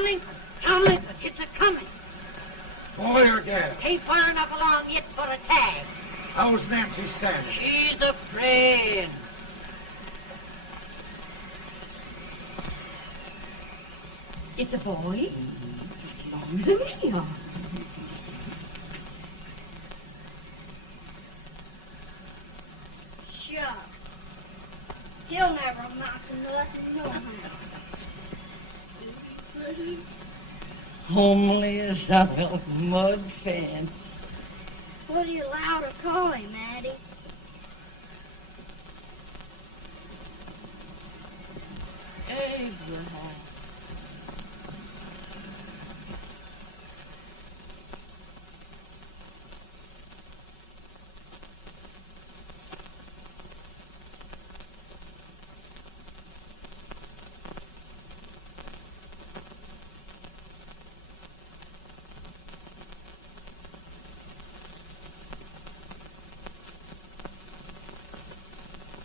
Tomlin, Tomlin, it's a-coming. Boy or gal? Ain't far enough along yet for a tag. How's Nancy standing? She's a praying. It's a boy. As long as a me are. Shucks. He'll never amount to nothing, no how. Homely as a little mud fan. What are you allowed to call him, Addie? Abraham.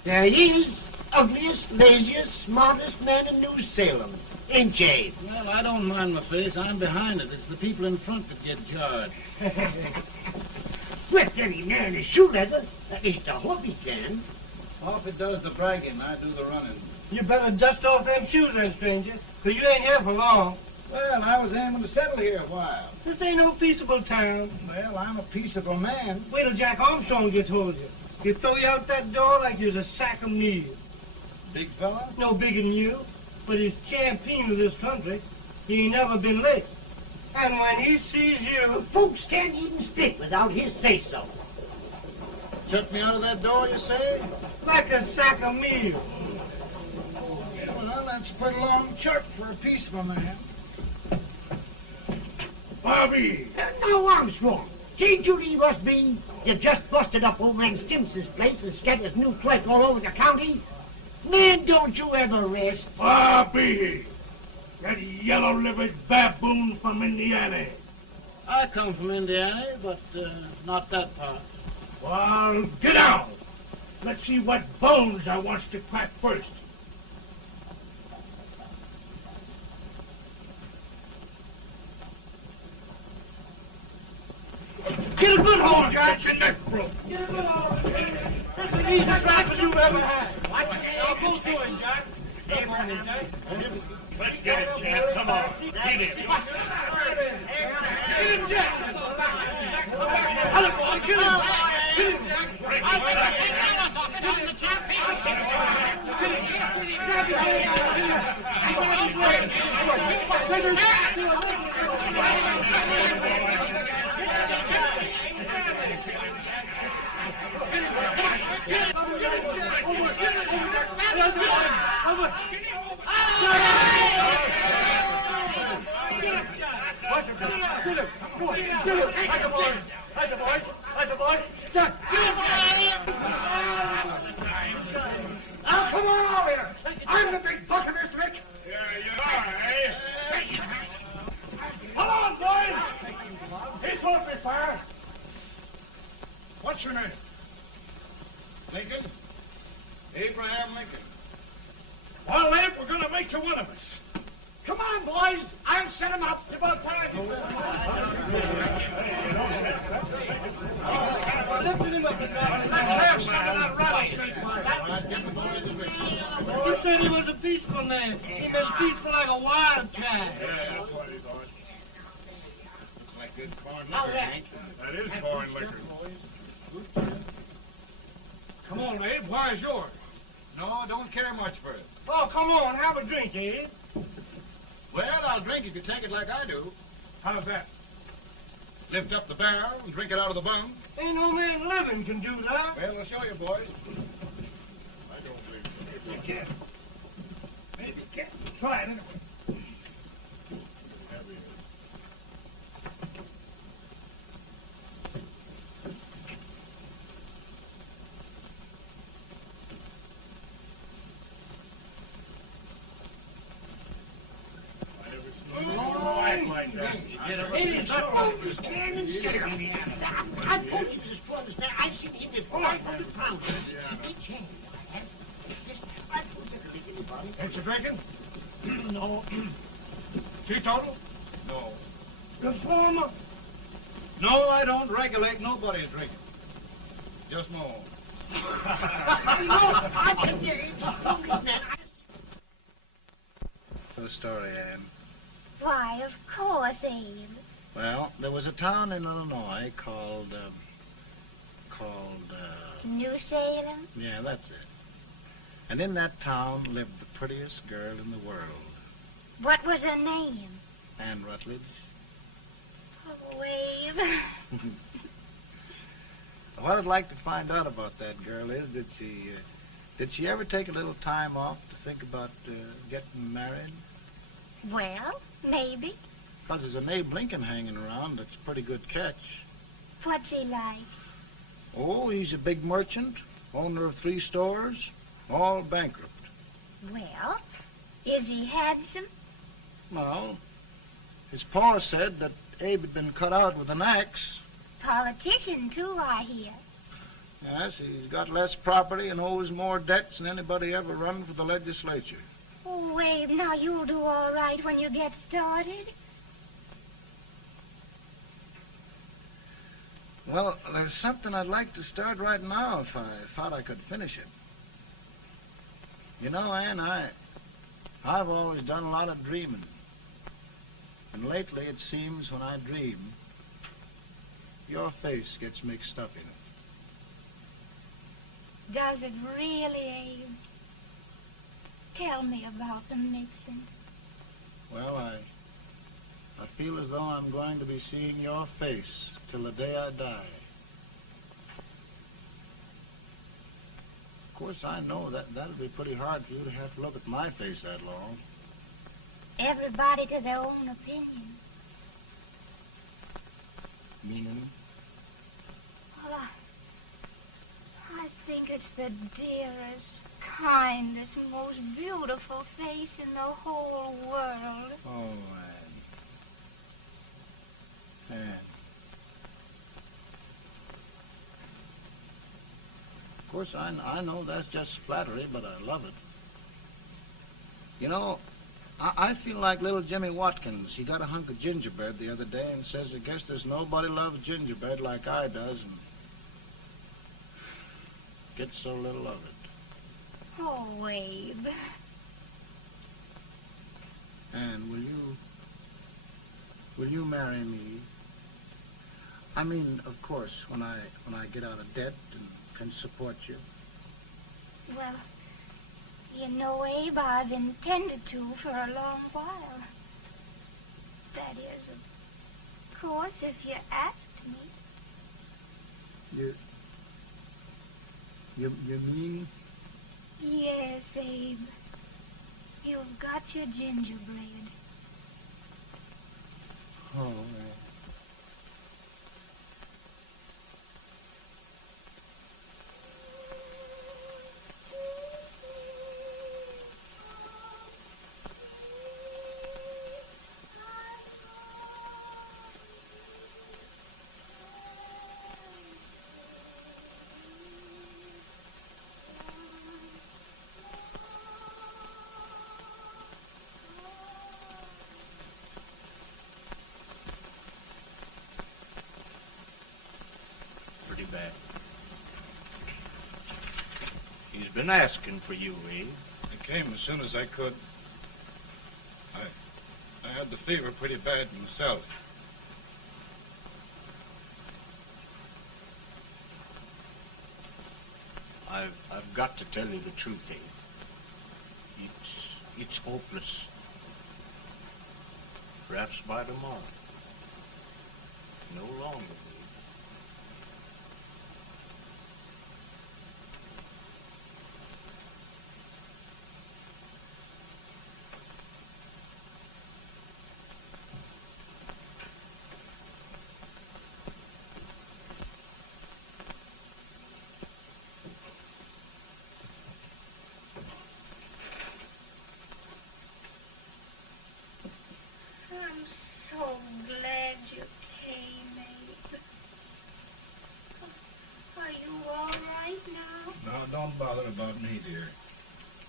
There he is, ugliest, laziest, smartest man in New Salem, ain't ye? Well, I don't mind my face. I'm behind it. It's the people in front that get jarred. Swift any man is shoe leather. At least I hope he can. Off it does the bragging. I do the running. You better dust off them shoes then, stranger, 'cause you ain't here for long. Well, I was aiming to settle here a while. This ain't no peaceable town. Well, I'm a peaceable man. Wait till Jack Armstrong gets hold of you. He'll throw you out that door like you're a sack of meal. Big fella? No bigger than you, but he's champion of this country. He ain't never been late. And when he sees you... Folks can't even speak without his say-so. Shut me out of that door, you say? Like a sack of meal. Well, that's a pretty long chirp for a peaceful man. Bobby! Now, Armstrong, can't you leave us be? You've just busted up over in Stimpson's place and scattered new clerk all over the county. Man, don't you ever rest. Bobby! That yellow-livered baboon from Indiana. I come from Indiana, but not that part. Well, get down. Let's see what bones I wants to crack first. Get a good hold, Jack. Get your neck broke. Get a good hold. That's the easiest rifle you've ever had. Watch it. Now, go to it, Jack. Abraham, Jack. Let's get it, Jack. Come on. Get him. Get him, Jack. Hello, boy. Get him. Get him, Jack. Break his back. Now, come on over here. I'm the big buck of this lick. Yeah, you are, eh? Come on, boys. He's going to be fire. What's your name? Lincoln? Abraham Lincoln. Well, Abe, we're going to make you one of us. Come on, boys. I'll set him up. It's about time. Lifted him up and down. Let's have some of that rattlesnake. You said he was a peaceful man. He was peaceful like a wildcat. Yeah, that's what he thought. Looks like good corn Now, liquor, that- ain't That is foreign liquor. Come on, Abe. Where's yours? No, I don't care much for it. Oh, come on. Have a drink, Abe. Well, I'll drink if you take it like I do. How's that? Lift up the barrel and drink it out of the bung. Ain't no man living can do that. Well, I'll show you, boys. I don't believe so. You can't. Maybe you can't. Try it anyway. I never seen you act like that. It is so standing still on the end. I told you this brother's there. I've seen him before. 500 pounds. Big hand. I told you to make anybody. Ain't you drinking? No. Teetotal? No. Reformer? No, I don't regulate nobody's drinking. Just my own. I can get it. The story, Ann. Why, of course, Abe. Well, there was a town in Illinois called, New Salem? yeah, that's it. And in that town lived the prettiest girl in the world, What was her name? Ann Rutledge. Oh, Abe. What I'd like to find out about that girl is, did she ever take a little time off to think about getting married? Well, maybe. Because there's an Abe Lincoln hanging around that's a pretty good catch. What's he like? Oh, he's a big merchant, owner of 3 stores, all bankrupt. Well, is he handsome? Well, his pa said that Abe had been cut out with an axe. Politician, too, I hear. Yes, he's got less property and owes more debts than anybody ever run for the legislature. Oh, Abe, now you'll do all right when you get started. Well, there's something I'd like to start right now if I thought I could finish it. You know, Ann, I've always done a lot of dreaming. And lately it seems when I dream, your face gets mixed up in it. Does it really, Abe? Tell me about the mixing. Well, I feel as though I'm going to be seeing your face till the day I die. Of course, I know that'll be pretty hard for you to have to look at my face that long. Everybody to their own opinion. Meaning? Well, I think it's the dearest, kindest, most beautiful face in the whole world. Oh, Ann. Ann. Of course, I know that's just flattery, but I love it. You know, I feel like little Jimmy Watkins. He got a hunk of gingerbread the other day and says, I guess there's nobody loves gingerbread like I does, and gets so little of it. Oh, Abe. And will you marry me? I mean, of course, when I get out of debt and can support you. Well, you know, Abe, I've intended to for a long while. That is, of course, if you asked me. You mean? Yes, Abe. You've got your gingerbread. Oh, Pretty bad. He's been asking for you, Abe. I came as soon as I could. I had the fever pretty bad myself. I've got to tell you the truth, Abe. It's hopeless. Perhaps by tomorrow. No longer, Abe. I'm so glad you came, Abe. Are you all right now? Now, don't bother about me, dear.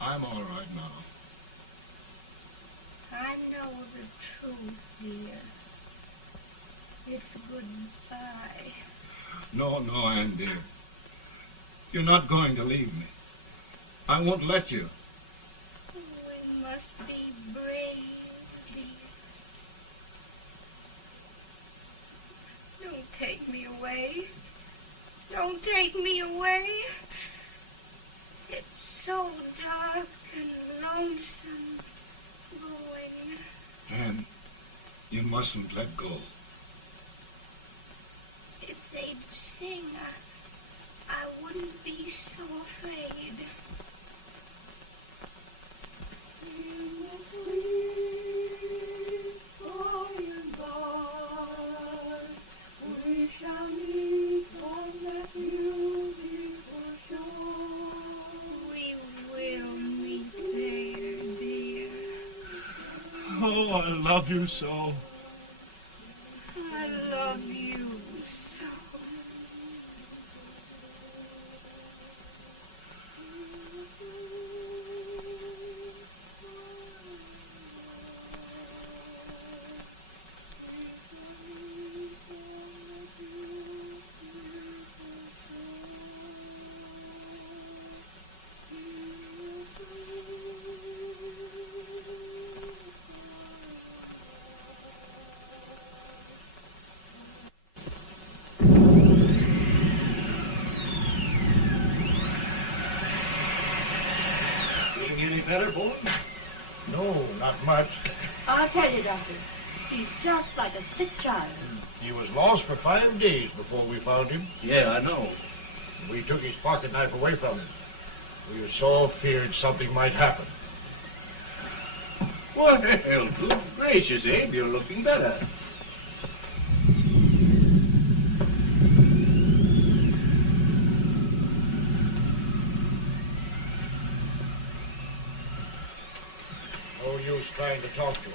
I'm all right now. I know the truth, dear. It's goodbye. No, Ann, dear. You're not going to leave me. I won't let you. We must be brave, dear. Don't take me away. Don't take me away. It's so dark and lonesome going. Ann, you mustn't let go. If they'd sing, I wouldn't be so afraid. We shall meet on that beautiful shore. We will meet there, dear. Oh, I love you so. I love you so. Feeling any better, boy? No, not much. I'll tell you, Doctor. He's just like a sick child. He was lost for 5 days before we found him. Yeah, I know. We took his pocket knife away from him. We were so feared something might happen. Well, good gracious, Abe, you're looking better. No use trying to talk to him.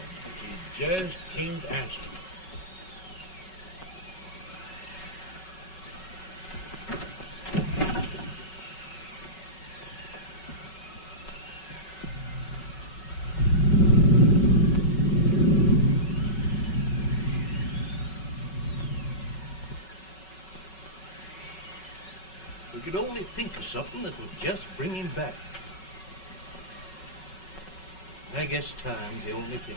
He just can't answer. We could only think of something that would just bring him back. I guess time's the only thing.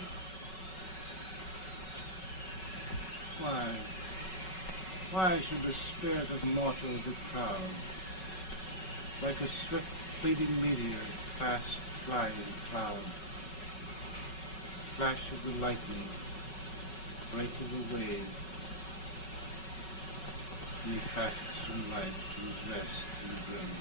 Why should the spirit of mortal be proud? Like a swift fleeting meteor, fast flying cloud. Flash of the lightning, break of the wave. He fasts from life to his rest and grave.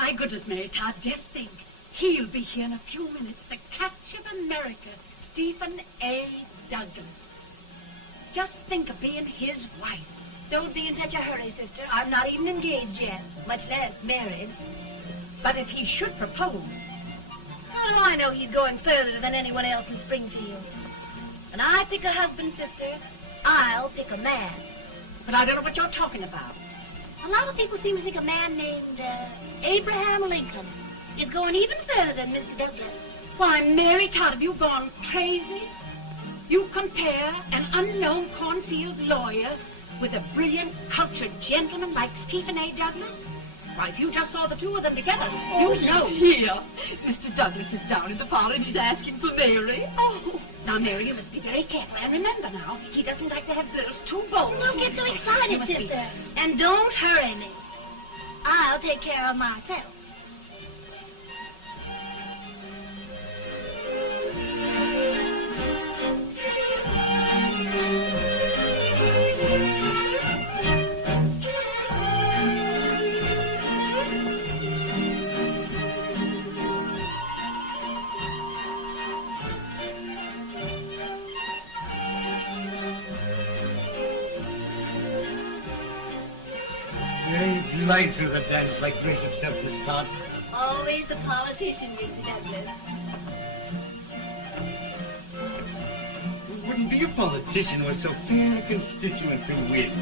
My goodness, Mary Todd, just think. He'll be here in a few minutes. The catch of America, Stephen A. Douglas. Just think of being his wife. Don't be in such a hurry, sister. I'm not even engaged yet, much less married. But if he should propose... How do I know he's going further than anyone else in Springfield? When I pick a husband, sister, I'll pick a man. But I don't know what you're talking about. A lot of people seem to think a man named Abraham Lincoln is going even further than Mr. Douglas. Why, Mary Todd, have you gone crazy? You compare an unknown cornfield lawyer with a brilliant, cultured gentleman like Stephen A. Douglas? Why, if you just saw the two of them together, you'd know. Here. Mr. Douglas is down in the parlor and he's asking for Mary. Oh, now, Mary, you must be very careful. And remember now, he doesn't like to have girls too bold. Don't get so You excited, must be- sister. And don't hurry me. I'll take care of myself. You glide through the dance like grace itself, Miss Todd. Always the politician, Mr. Douglas. You wouldn't be a politician with so fair a constituent to win.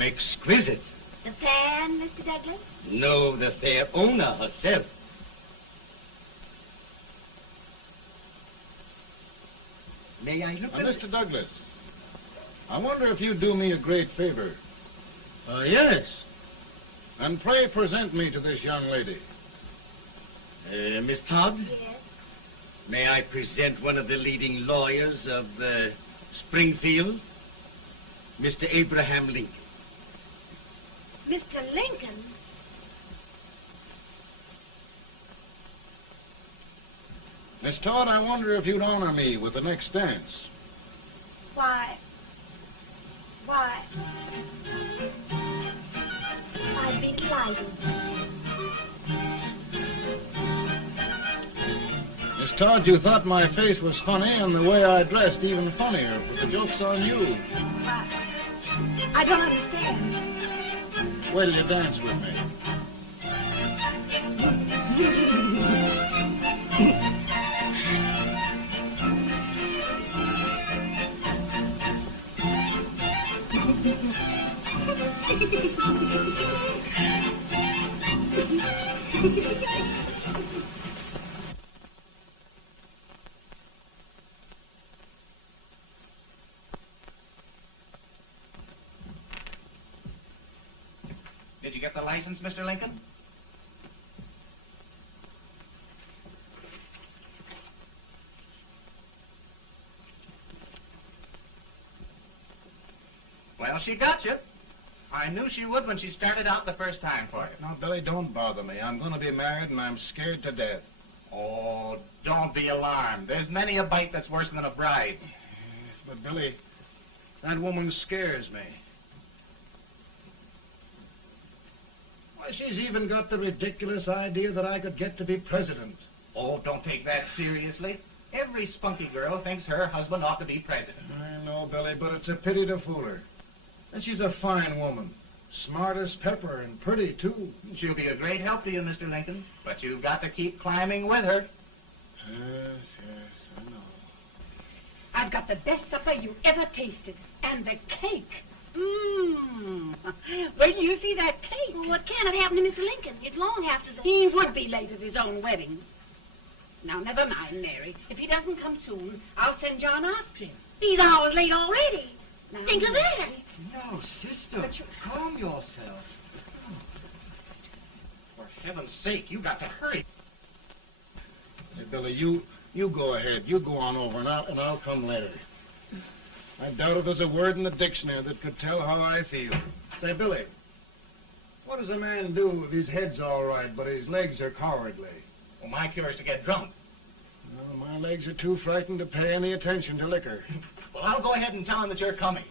Exquisite. The fan, Mr. Douglas? No, the fair owner herself. May I look at Mr. Douglas, I wonder if you'd do me a great favor. Yes. And pray present me to this young lady. Miss Todd, Yes. may I present one of the leading lawyers of Springfield, Mr. Abraham Lincoln. Mr. Lincoln? Miss Todd, I wonder if you'd honor me with the next dance. Why, I'd be delighted. Miss Todd, you thought my face was funny and the way I dressed even funnier, but the joke's on you. I don't understand. Wait till you dance with me. Did you get the license, Mr. Lincoln? Well, she got you. I knew she would when she started out the first time for you. Now, Billy, don't bother me. I'm going to be married and I'm scared to death. Oh, don't be alarmed. There's many a bite that's worse than a bride. But, Billy, that woman scares me. Why, she's even got the ridiculous idea that I could get to be president. Oh, don't take that seriously. Every spunky girl thinks her husband ought to be president. I know, Billy, but it's a pity to fool her. And she's a fine woman. Smart as pepper and pretty, too. She'll be a great help to you, Mr. Lincoln. But you've got to keep climbing with her. Yes, I know. I've got the best supper you ever tasted. And the cake. Mmm. Wait till you see that cake. Well, what can have happened to Mr. Lincoln? It's long after the... He would be late at his own wedding. Now, never mind, Mary. If he doesn't come soon, I'll send John after him. He's hours late already. Now, Think of that. No, sister. Calm yourself. For heaven's sake, you got to hurry. Hey, Billy, you go ahead. You go on over, and I'll come later. I doubt if there's a word in the dictionary that could tell how I feel. Say, Billy, what does a man do if his head's all right, but his legs are cowardly? Well, my cure is to get drunk. Well, my legs are too frightened to pay any attention to liquor. Well, I'll go ahead and tell him that you're coming.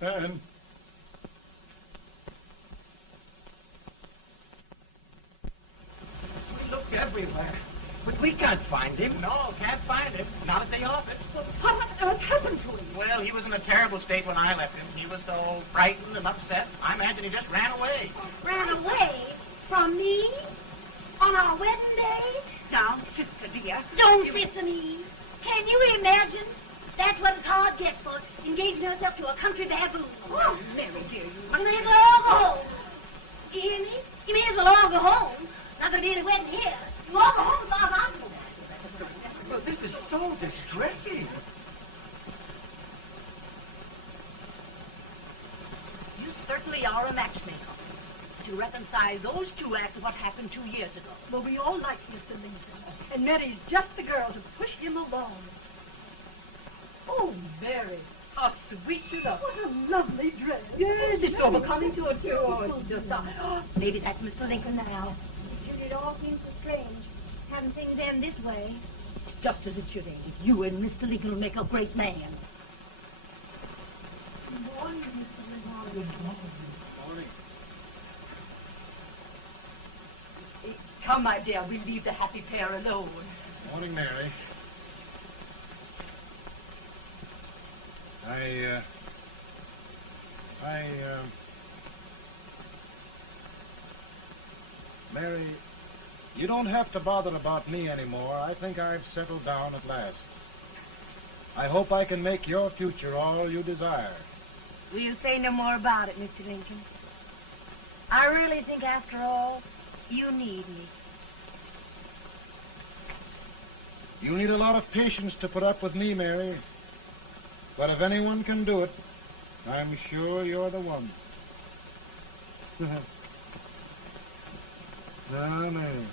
And We looked everywhere, but we can't find him. No, can't find him. Not at the office. Well, what on earth happened to him? Well, he was in a terrible state when I left him. He was so frightened and upset. I imagine he just ran away. Ran away from me on our wedding day? Now, sister dear. Don't sister me. Can you imagine? That's what a card gets for engaging herself to a country baboon. Oh, Mary dear, you... You may as well all go home. You hear me? You may as well all go home. Not gonna be any wedding here. You all go home as far as I'm concerned. Well, this is so distressing. You certainly are a matchmaker. To reconcile those two after what happened 2 years ago. Well, we all like Mr. Lincoln. And Mary's just the girl to push him along. Oh, Mary, how sweet you look. What a lovely dress. Yes, it's overcoming to a too. Oh, it's just... Maybe that's Mr. Lincoln now. It all seems so strange, having things end this way. It's just as it should end. You and Mr. Lincoln will make a great man. Good morning, Mr. Lincoln. Good morning. morning. Come, my dear, we'll leave the happy pair alone. Morning, Mary. Mary, you don't have to bother about me anymore. I think I've settled down at last. I hope I can make your future all you desire. We'll say no more about it, Mr. Lincoln. I really think, after all, you need me. You need a lot of patience to put up with me, Mary. But if anyone can do it, I'm sure you're the one. Amen.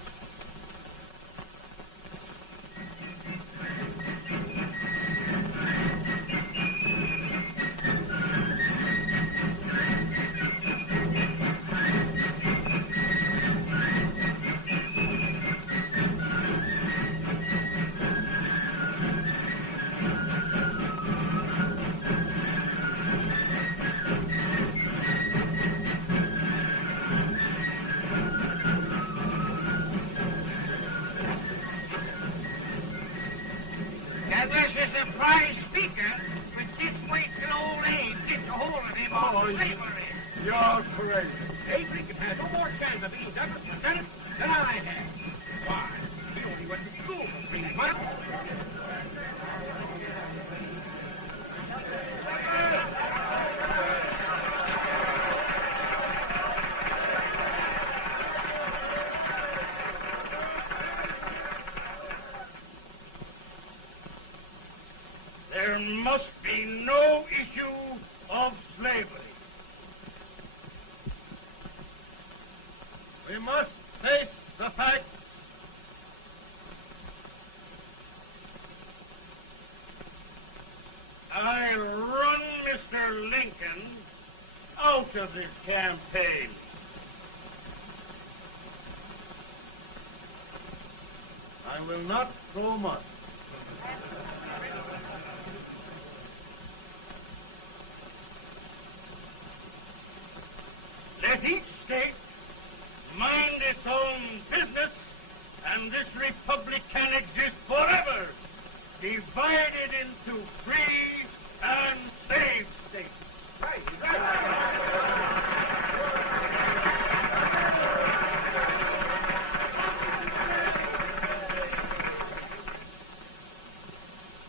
That was a surprise speaker, but this way till old age gets a hold of him all slavery. You're crazy. Abe Lincoln had no more chance of being Douglas Lieutenant than I had. Why? He only went to school for 3 months. There must be no issue of slavery. We must face the fact I run Mr. Lincoln out of this campaign. I will not throw much. Let each state mind its own business, and this republic can exist forever, divided into free and slave states. right. He's right.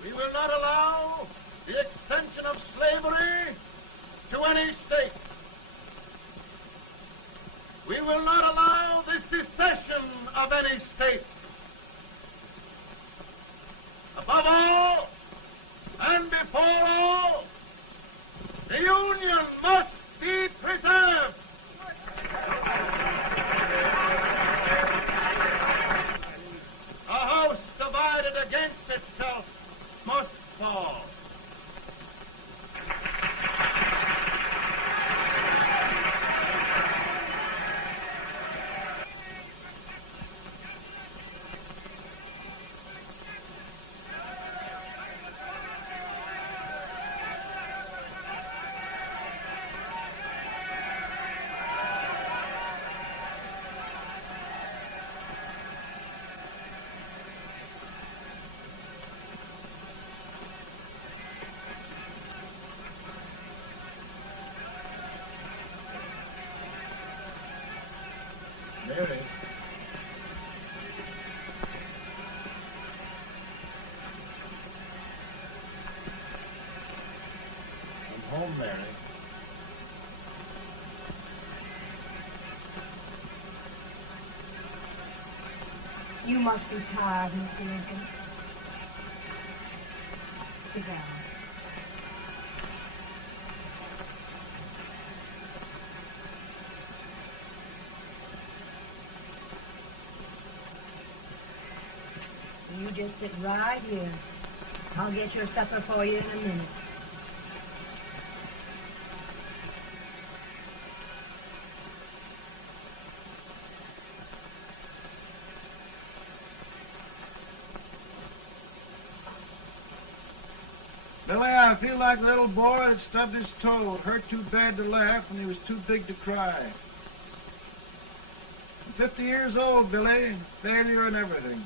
We will not allow the extension of slavery to any state. We will not allow the secession of any state. Above all, and before all, the Union must be preserved. A house divided against itself must fall. Mary. I'm home, Mary. You must be tired, Mr. Lincoln. Sit down. You just sit right here. I'll get your supper for you in a minute. Billy, I feel like a little boy that stubbed his toe. It hurt too bad to laugh, and he was too big to cry. I'm 50 years old, Billy. Failure and everything.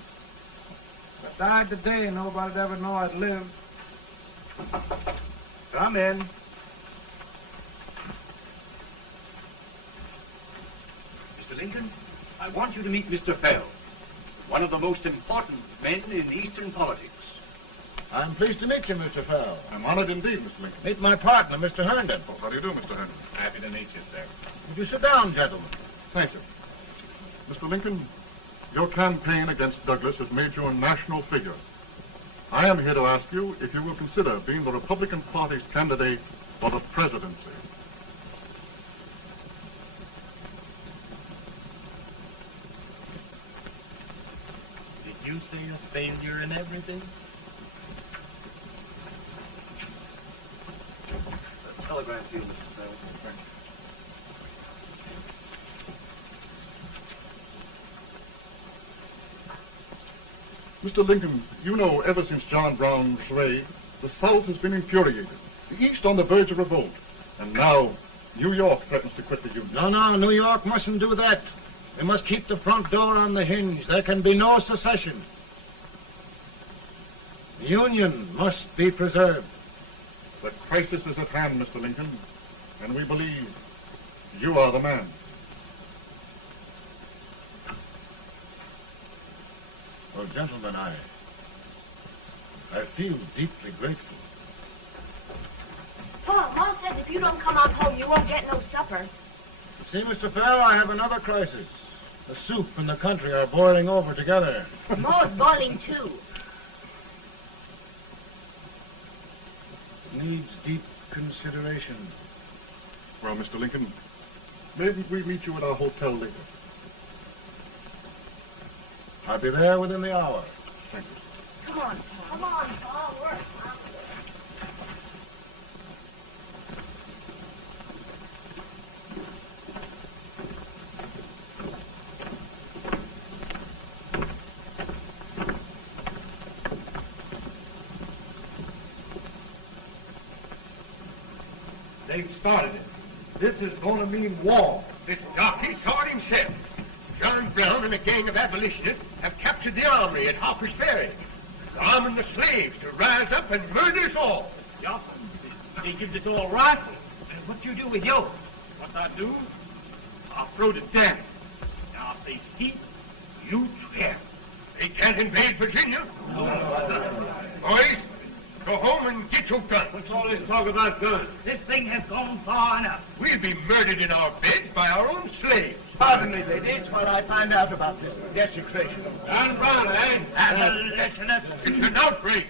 If I died today, nobody'd ever know I'd lived. Come in. Mr. Lincoln, I want you to meet Mr. Fell, one of the most important men in Eastern politics. I'm pleased to meet you, Mr. Fell. I'm honored indeed, Mr. Lincoln. Meet my partner, Mr. Herndon. Oh, how do you do, Mr. Herndon? Happy to meet you, sir. Would you sit down, gentlemen? Thank you. Mr. Lincoln, your campaign against Douglas has made you a national figure. I am here to ask you if you will consider being the Republican Party's candidate for the presidency. Did you say a failure in everything? Telegram to you, Mr. Fell. Mr. Lincoln, you know ever since John Brown's raid, the South has been infuriated, the East on the verge of revolt, and now New York threatens to quit the Union. No, New York mustn't do that. We must keep the front door on the hinge. There can be no secession. The Union must be preserved. The crisis is at hand, Mr. Lincoln, and we believe you are the man. Well, gentlemen, I feel deeply grateful. Pa, Ma says if you don't come on home, you won't get no supper. See, Mr. Fell, I have another crisis. The soup and the country are boiling over together. Ma's boiling too. Needs deep consideration. Well, Mr. Lincoln, maybe we meet you at our hotel later. I'll be there within the hour. Thank you. Come on, Pa. Come on, Pa. Work. They've started it. This is going to mean war. This darky saw it himself. John Brown and a gang of abolitionists have captured the armory at Harper's Ferry, arming the slaves to rise up and murder us all. They give us all rifles. What you do with you? What I do? I'll throw the dam. Now, if they heat, you swear. They can't invade Virginia. Boys, go home and get your guns. What's all this talk about guns? This thing has gone far enough. We'll be murdered in our beds by our own slaves. Pardon me, ladies, while I find out about this desecration. John Brown, eh? Lieutenant, It's an outrage.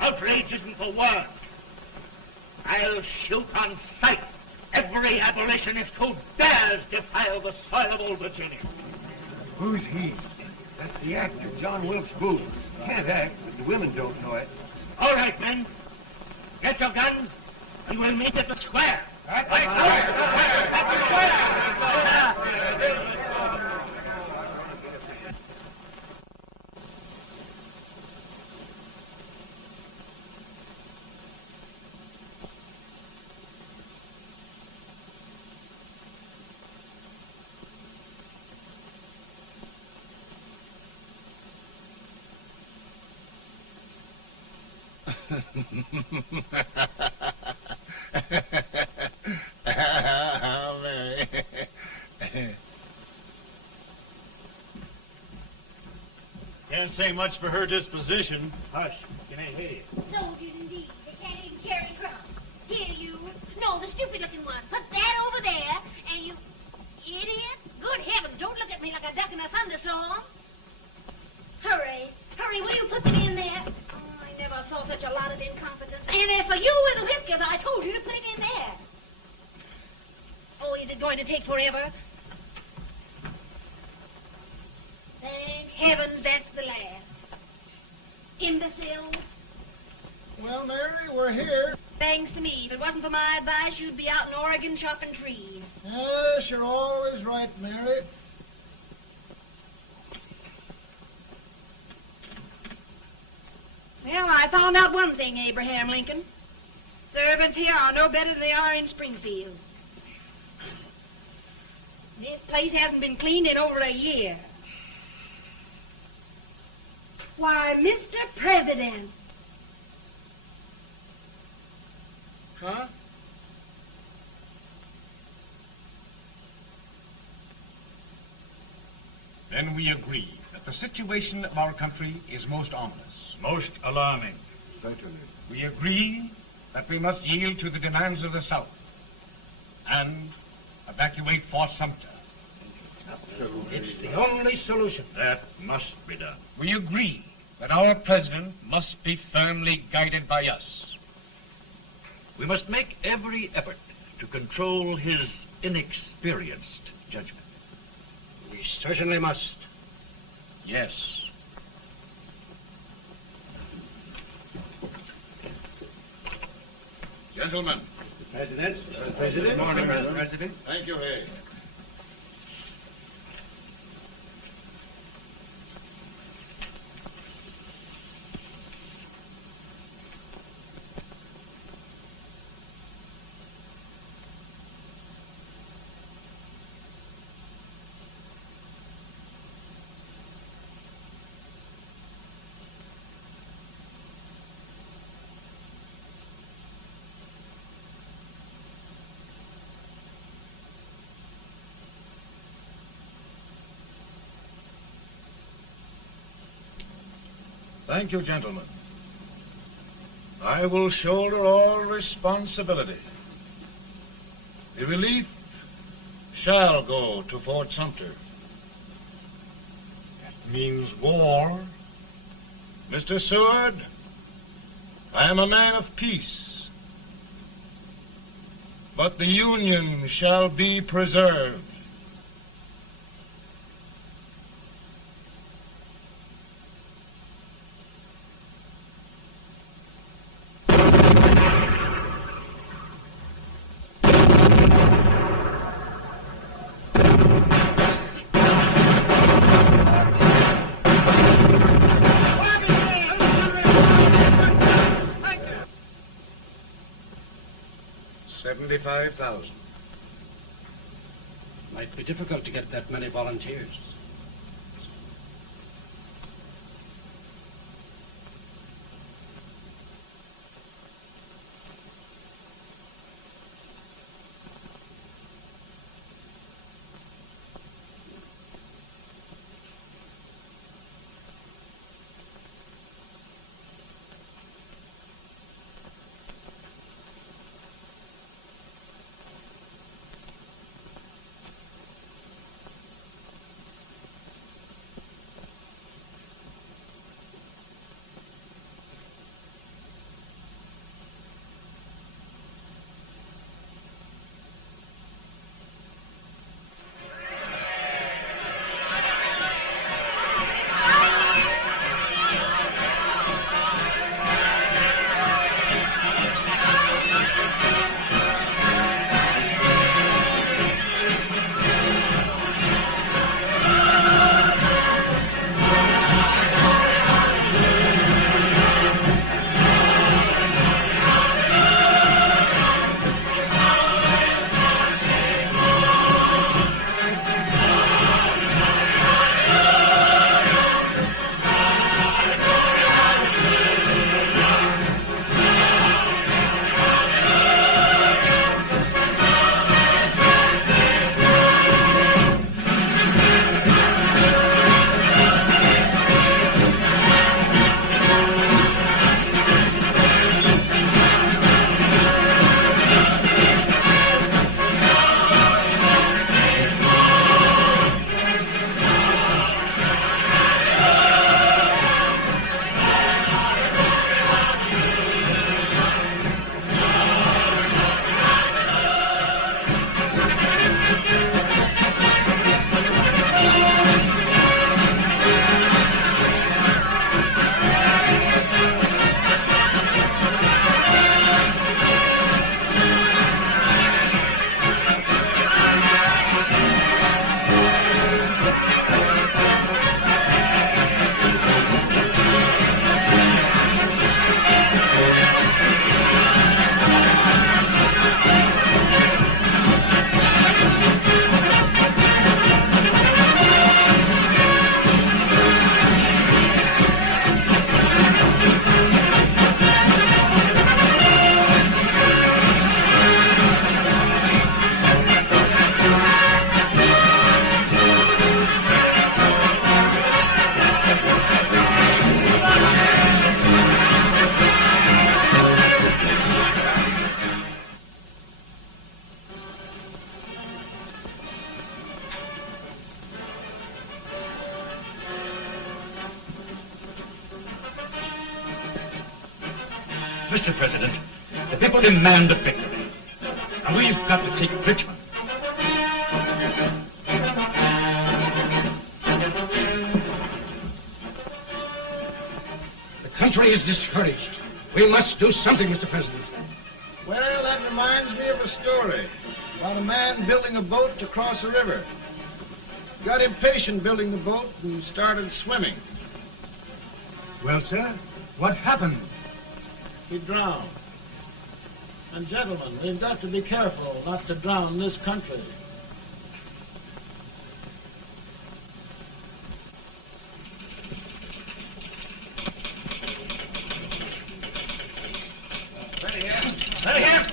outrage isn't the word. I'll shoot on sight every abolitionist who dares defile the soil of old Virginia. Who's he? That's the actor, John Wilkes Booth. Can't act, but the women don't know it. All right, men. Get your guns, and we'll meet at the square. At the square! How very. Can't say much for her disposition. Hush, can I hear you? Soldiers indeed. They can't even carry crumbs. Here, you. No, the stupid-looking one. Put that over there, and you... Idiot. Good heavens, don't look at me like a duck in a thunderstorm. Hurry. Hurry, will you put them in there? Oh, I never saw such a lot of incompetence. And as for you with the whiskers, I told you to put him in there. Oh, is it going to take forever? Thank heavens that's the last. Imbeciles. Well, Mary, we're here. Thanks to me. If it wasn't for my advice, you'd be out in Oregon chopping trees. Yes, you're always right, Mary. Well, I found out one thing, Abraham Lincoln. Servants here are no better than they are in Springfield. This place hasn't been cleaned in over a year. Why, Mr. President. Huh? Then we agree that the situation of our country is most ominous. Most alarming. Certainly. We agree that we must yield to the demands of the South and evacuate Fort Sumter. It's the only solution. That must be done. We agree that our president must be firmly guided by us. We must make every effort to control his inexperienced judgment. We certainly must. Yes. Gentlemen. President. Good morning, Mr. President. Thank you, Hay. Thank you, gentlemen. I will shoulder all responsibility. The relief shall go to Fort Sumter. That means war. Mr. Seward, I am a man of peace, but the Union shall be preserved. $75,000. Might be difficult to get that many volunteers. Mr. President, the people demand a victory. And we've got to take Richmond. The country is discouraged. We must do something, Mr. President. Well, that reminds me of a story about a man building a boat to cross a river. Got impatient building the boat and started swimming. Well, sir, what happened? He drowned. And gentlemen, we've got to be careful not to drown this country. Ready here. Ready here.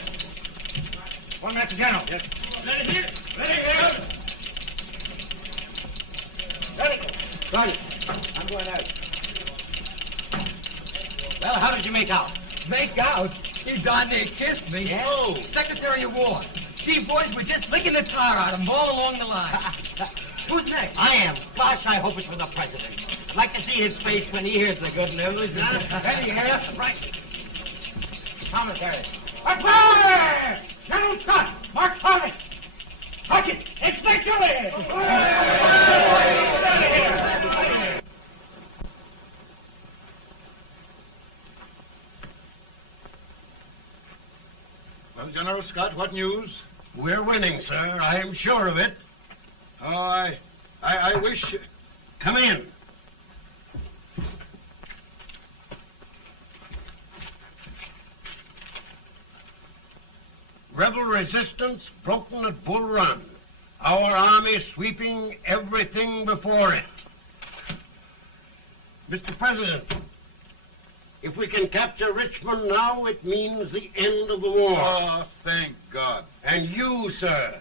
One minute to General. Yes. Ready here. Ready here. Ready. Right. I'm going out. Well, how did you make out? Make out? He darn near kissed me. Yeah? Oh, Secretary of War. Gee, boys, we're just licking the tar out of him all along the line. Who's next? I am. Gosh, I hope it's for the president. I'd like to see his face when he hears the good news. Ready here? Right. Commissary. Fire! General Scott, Mark Harvey. Touch it. It's victory! Well, General Scott, what news? We're winning, sir. I am sure of it. Oh, I wish... Come in. Rebel resistance broken at Bull Run. Our army sweeping everything before it. Mr. President, if we can capture Richmond now, it means the end of the war. Oh, thank God. And you, sir,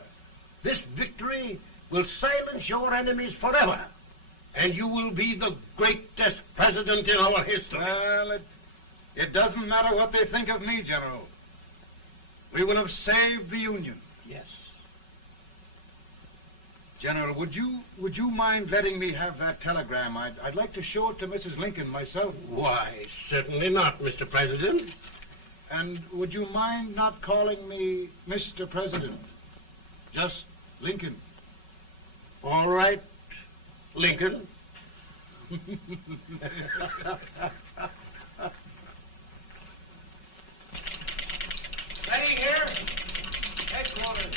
this victory will silence your enemies forever. And you will be the greatest president in our history. Well, it doesn't matter what they think of me, General. We will have saved the Union. Yes. General, would you mind letting me have that telegram? I'd like to show it to Mrs. Lincoln myself. Why, certainly not, Mr. President. And would you mind not calling me Mr. President? Just Lincoln. All right, Lincoln. Ready here. Headquarters.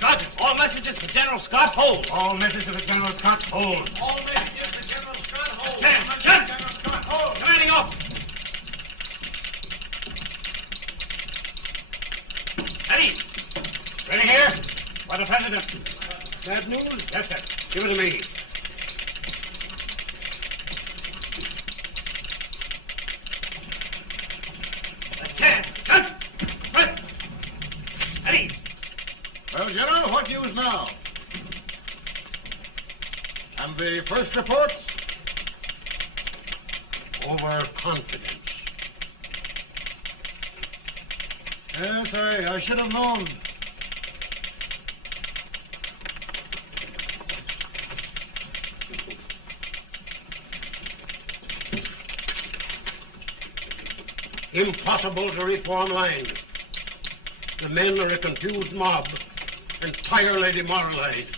Sergeant, all messages for General Scott, hold. All messages for General Scott, hold. All messages for General Scott, hold. Stand. General Scott, hold. Commanding off. Ready. Ready here. For the President. Bad news? Yes, sir. Give it to me. Well, General, what news now? And the first reports? Overconfidence. Yes, I should have known. Impossible to reform lines. The men are a confused mob, entirely demoralized.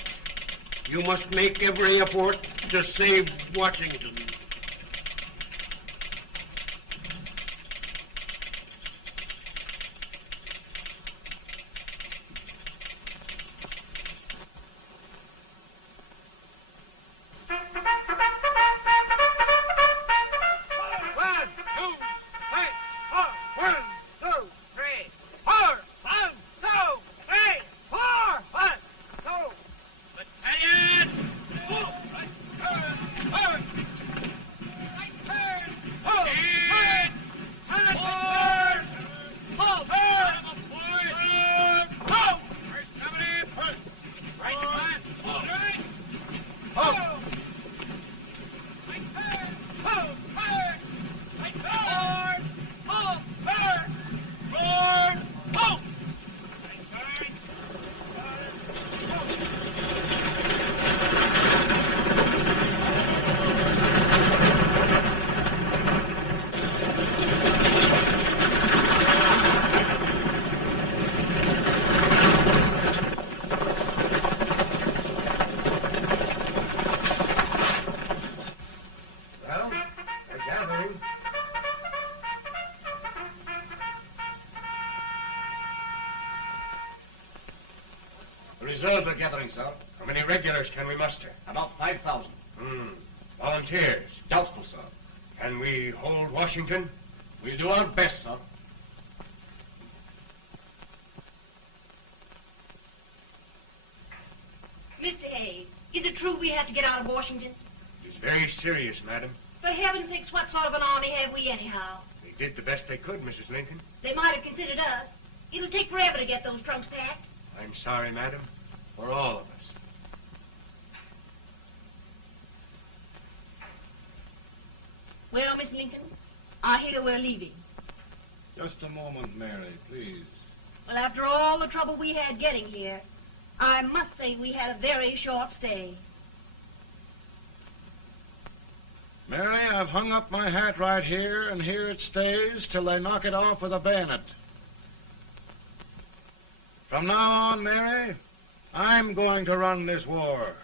You must make every effort to save Washington. Delta gathering, sir. How many regulars can we muster? About 5,000. Volunteers? Doubtful, sir. Can we hold Washington? We'll do our best, sir. Mr. A, is it true we have to get out of Washington? It's very serious, madam. For heaven's sakes, what sort of an army have we anyhow? They did the best they could, Mrs. Lincoln. They might have considered us. It'll take forever to get those trunks packed. I'm sorry, madam, for all of us. Well, Miss Lincoln, I hear we're leaving. Just a moment, Mary, please. Well, after all the trouble we had getting here, I must say we had a very short stay. Mary, I've hung up my hat right here, and here it stays till they knock it off with a bayonet. From now on, Mary, I'm going to run this war.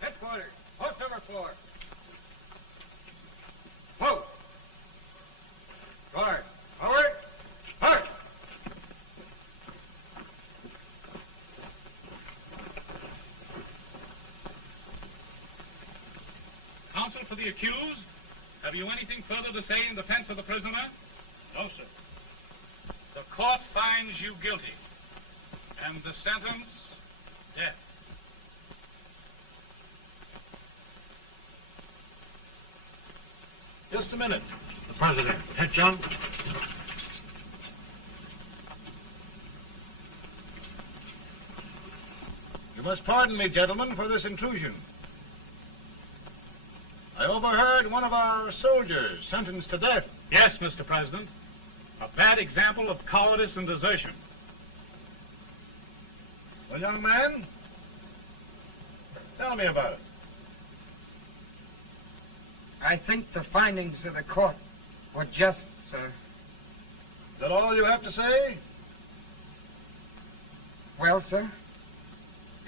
Headquarters, post number 4. Whoa! Guard, forward, hard! Counsel for the accused, have you anything further to say in defense of the prisoner? No, sir. The court finds you guilty, and the sentence, death. Just a minute. The President. Head, John. You must pardon me, gentlemen, for this intrusion. I overheard one of our soldiers sentenced to death. Yes, Mr. President. A bad example of cowardice and desertion. Well, young man, tell me about it. I think the findings of the court were just, sir. Is that all you have to say? Well, sir,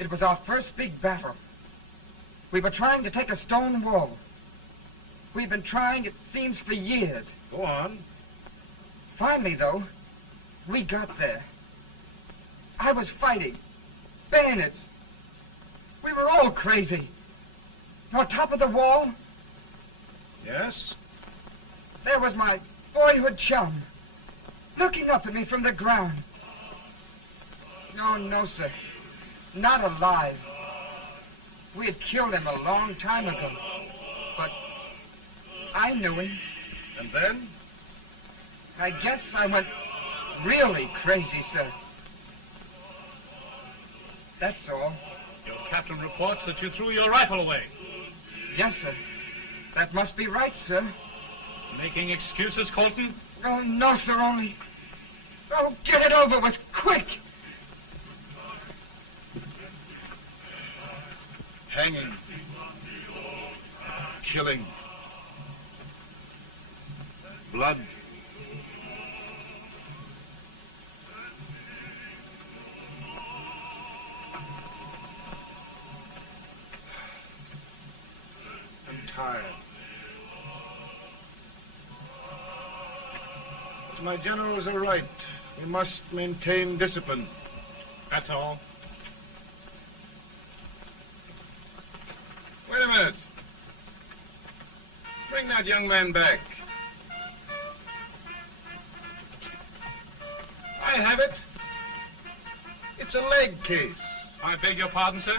it was our first big battle. We were trying to take a stone wall. We've been trying, it seems, for years. Go on. Finally, though, we got there. I was fighting. Bayonets. We were all crazy. On top of the wall, Yes? there was my boyhood chum, looking up at me from the ground. No, sir. Not alive. We had killed him a long time ago. But I knew him. And then? I guess I went really crazy, sir. That's all. Your captain reports that you threw your rifle away. Yes, sir. That must be right, sir. Making excuses, Colton? Oh, no, sir, only... Oh, get it over with, quick! Hanging. Killing. Blood. I'm tired. My generals are right. We must maintain discipline. That's all. Wait a minute. Bring that young man back. I have it. It's a leg case. I beg your pardon, sir?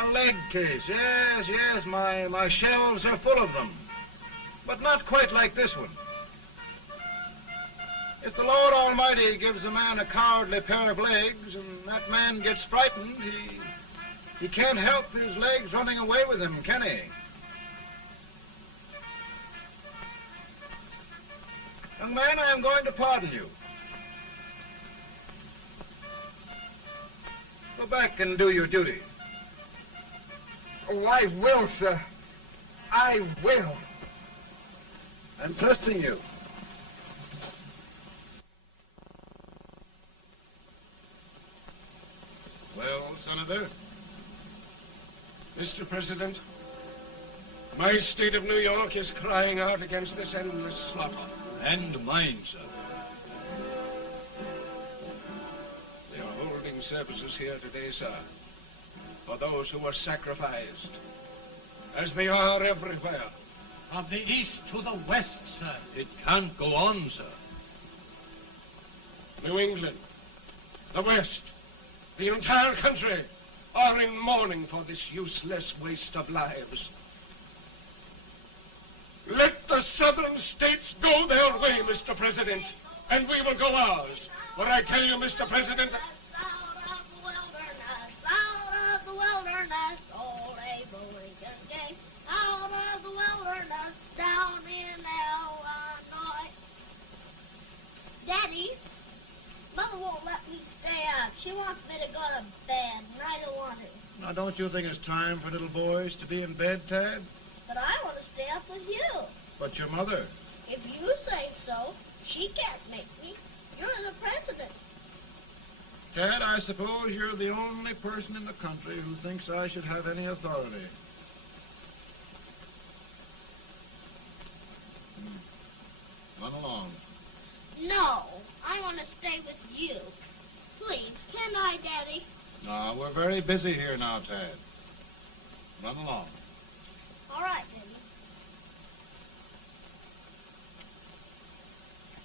A leg case, yes. My shelves are full of them. But not quite like this one. If the Lord Almighty gives a man a cowardly pair of legs and that man gets frightened, he can't help his legs running away with him, can he? Young man, I am going to pardon you. Go back and do your duty. Oh, I will, sir. I will. I'm trusting you. Well, Senator? Mr. President, My state of New York is crying out against this endless slaughter. And mine, sir. They are holding services here today, sir, for those who were sacrificed, as they are everywhere. From the east to the west, sir. It can't go on, sir. New England, the West, the entire country are in mourning for this useless waste of lives. Let the southern states go their way, Mr. President, and we will go ours. For I tell you, Mr. President, Out of the wilderness, old Abraham Lincoln came. Out of the wilderness, down in Illinois. Daddy, Mother won't let me stay out. She wants me to go to bed, and I don't want to. Now, don't you think it's time for little boys to be in bed, Tad? But I want to stay up with you. But your mother. If you say so, she can't make me. You're the president. Tad, I suppose you're the only person in the country who thinks I should have any authority. Run along. No, I want to stay with you. Please, can I, Daddy? No, we're very busy here now, Tad. Run along. All right, Daddy.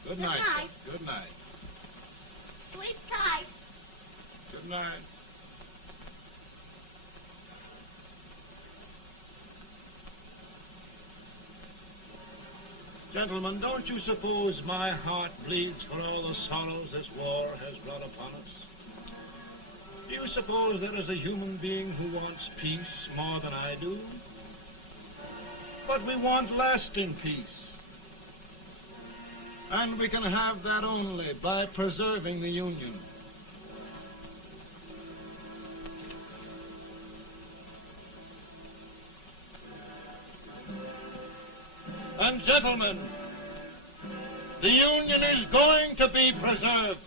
Good night. Good night. Good night. Sleep tight. Good night. Gentlemen, don't you suppose my heart bleeds for all the sorrows this war has brought upon us? Do you suppose there is a human being who wants peace more than I do? But we want lasting peace. And we can have that only by preserving the Union. And gentlemen, the Union is going to be preserved.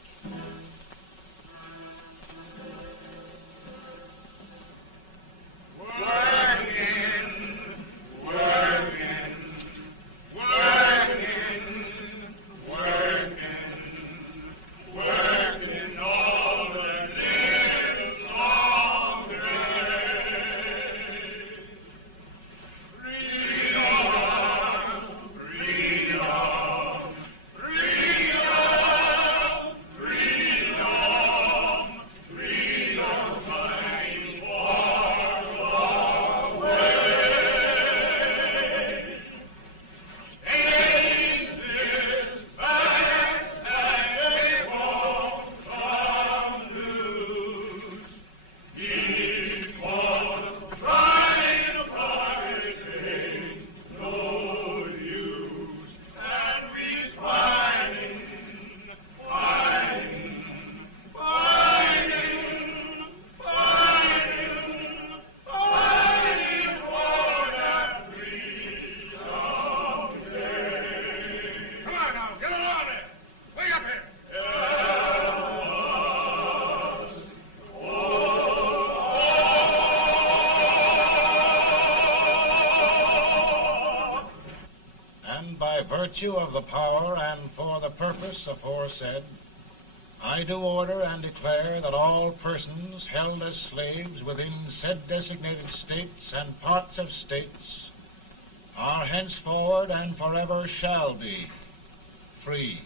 Virtue of the power and for the purpose aforesaid, I do order and declare that all persons held as slaves within said designated states and parts of states are henceforward and forever shall be free.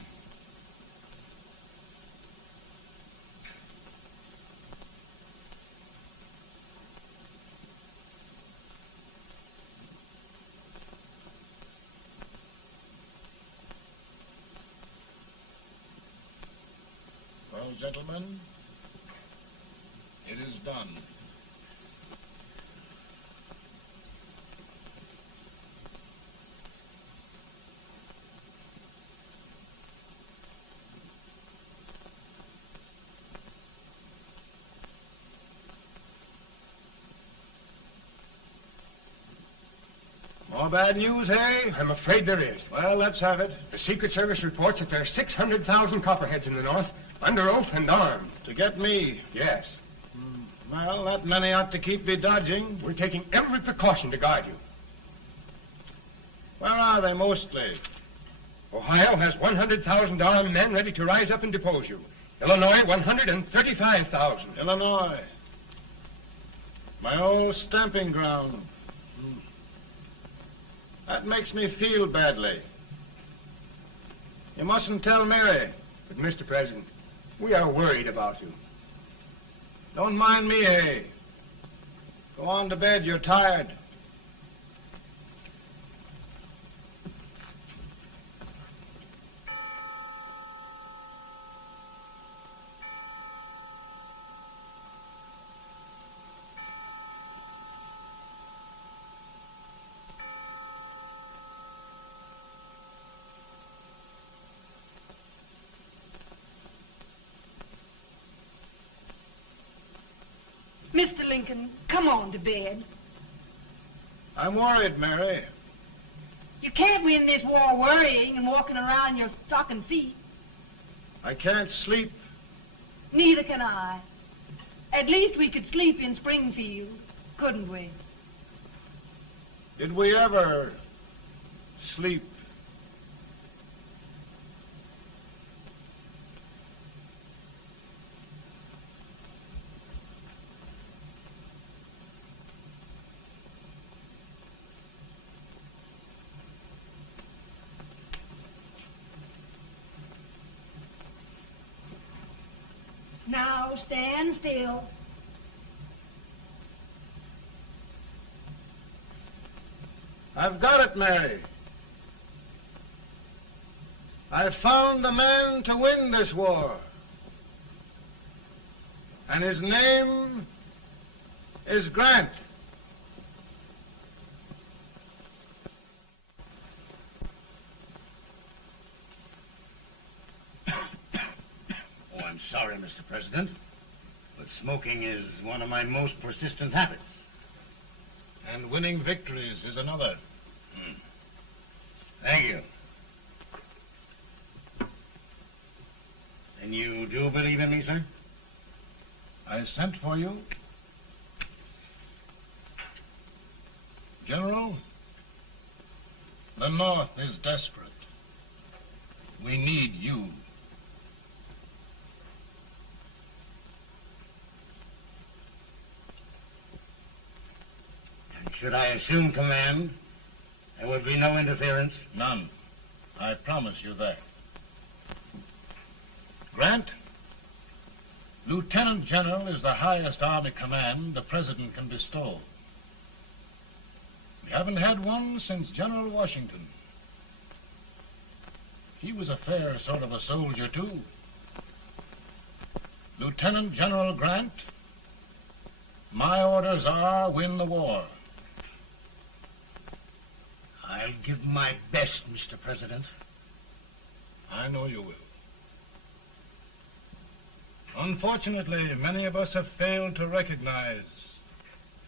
Well, gentlemen, it is done. More bad news, eh? I'm afraid there is. Well, let's have it. The Secret Service reports that there are 600,000 Copperheads in the North, under oath and armed. To get me? Yes. Well, that many ought to keep me dodging. We're taking every precaution to guard you. are they mostly? Ohio has 100,000 armed men ready to rise up and depose you. Illinois, 135,000. Illinois. My old stamping ground. That makes me feel badly. You mustn't tell Mary. But, Mr. President, we are worried about you. Don't mind me, eh? Go on to bed. You're tired. Mr. Lincoln, come on to bed. I'm worried, Mary. You can't win this war worrying and walking around your stocking feet. I can't sleep. Neither can I. At least we could sleep in Springfield, couldn't we? Did we ever sleep? Now stand still. I've got it, Mary. I've found the man to win this war. And his name is Grant. Oh, I'm sorry, Mr. President, but smoking is one of my most persistent habits. And winning victories is another. Thank you. And you do believe in me, sir? I sent for you. General, the North is desperate. We need you. And should I assume command, there would be no interference? None. I promise you that. Grant, Lieutenant General is the highest Army command the President can bestow. We haven't had one since General Washington. He was a fair sort of a soldier, too. Lieutenant General Grant, my orders are win the war. I'll give my best, Mr. President. I know you will. Unfortunately, many of us have failed to recognize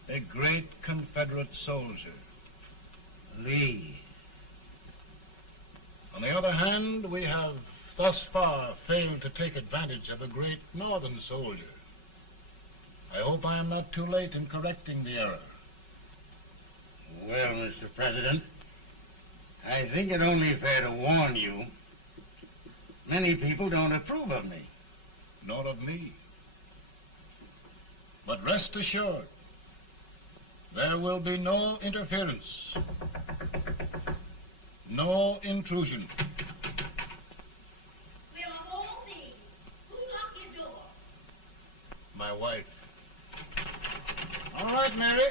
a great Confederate soldier. Lee. On the other hand, we have thus far failed to take advantage of a great Northern soldier. I hope I am not too late in correcting the error. Well, Mr. President, I think it only fair to warn you. Many people don't approve of me. Nor of me. But rest assured, there will be no interference, no intrusion. We'll all be. Who locked your door? My wife. All right, Mary.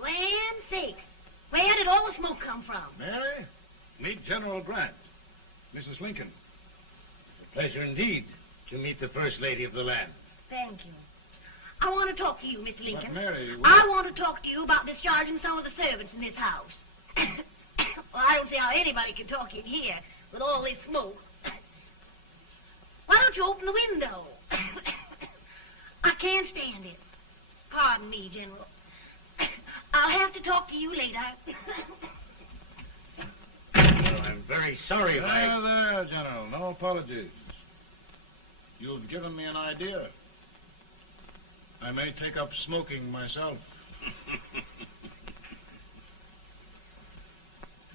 Land sakes. Where did all the smoke come from? Mary, meet General Grant, Mrs. Lincoln. It's a pleasure indeed to meet the First Lady of the land. Thank you. I want to talk to you, Mr. Lincoln. But Mary, I want to talk to you about discharging some of the servants in this house. Well, I don't see how anybody can talk in here with all this smoke. Why don't you open the window? I can't stand it. Pardon me, General. I'll have to talk to you later. Well, I'm very sorry if I... There, General. No apologies. You've given me an idea. I may take up smoking myself.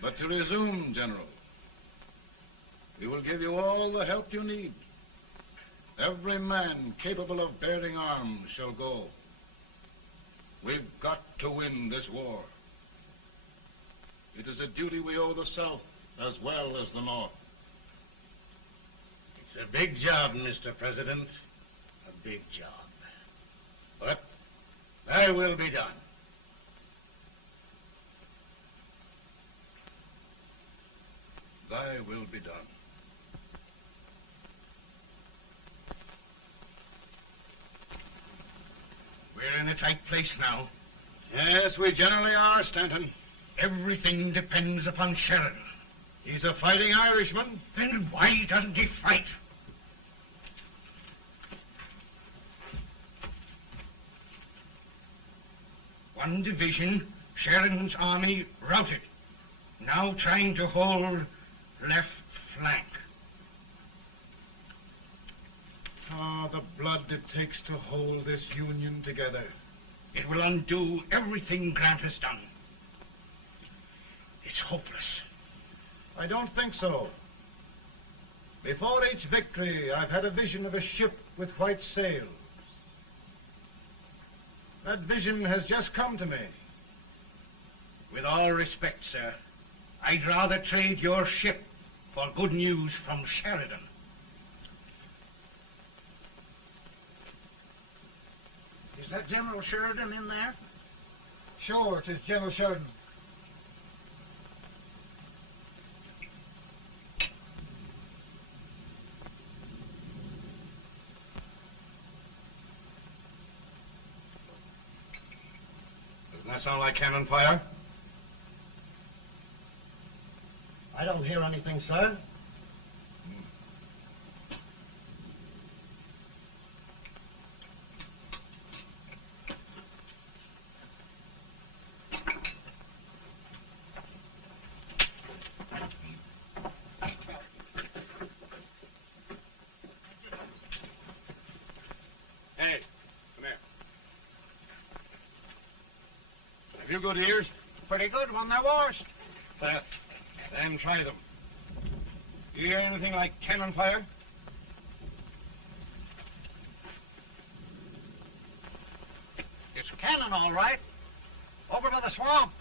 But to resume, General, we will give you all the help you need. Every man capable of bearing arms shall go. We've got to win this war. It is a duty we owe the South as well as the North. It's a big job, Mr. President. A big job. But thy will be done. Thy will be done. We're in a tight place now. Yes, we generally are, Stanton. Everything depends upon Sheridan. He's a fighting Irishman. Then why doesn't he fight? One division, Sheridan's army, routed. Now trying to hold left flank. Ah, the blood it takes to hold this Union together. It will undo everything Grant has done. It's hopeless. I don't think so. Before each victory, I've had a vision of a ship with white sails. That vision has just come to me. With all respect, sir, I'd rather trade your ship for good news from Sheridan. Is that General Sheridan in there? Sure, it is General Sheridan. Doesn't that sound like cannon fire? I don't hear anything, sir. Hey, come here. Have you good ears? Pretty good when they're washed. Then try them. You hear anything like cannon fire? It's cannon, all right. Over by the swamp.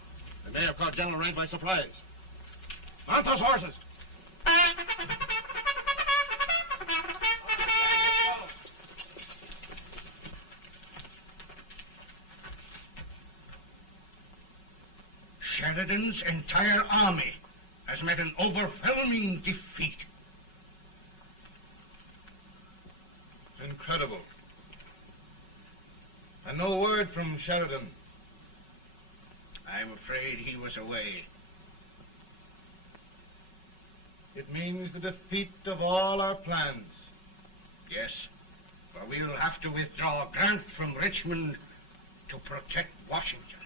They may have caught General Rank by surprise. Mount those horses. Sheridan's entire army has met an overwhelming defeat. It's incredible. And no word from Sheridan. I'm afraid he was away. It means the defeat of all our plans. Yes, for we'll have to withdraw Grant from Richmond to protect Washington.